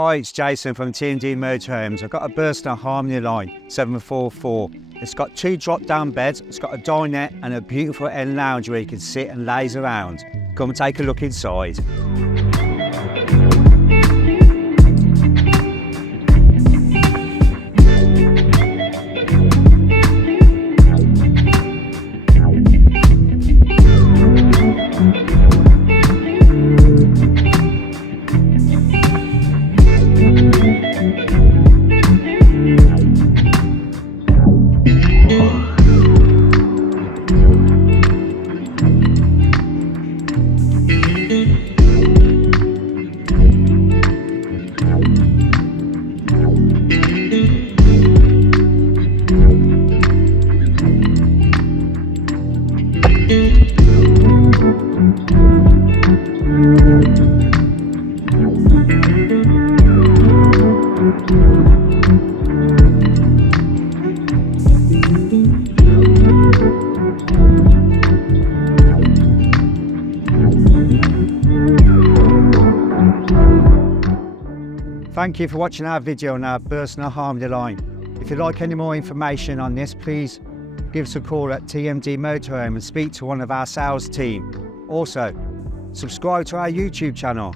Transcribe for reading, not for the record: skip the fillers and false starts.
Hi, it's Jason from TMD Motorhomes. I've got a Burstner Harmony line 744. It's got 2 drop-down beds, it's got a dinette and a beautiful end lounge where you can sit and laze around. Come and take a look inside. Thank you for watching our video on our Burstner Harmony line. If you'd like any more information on this, please give us a call at TMD Motorhome and speak to one of our sales team. Also, subscribe to our YouTube channel.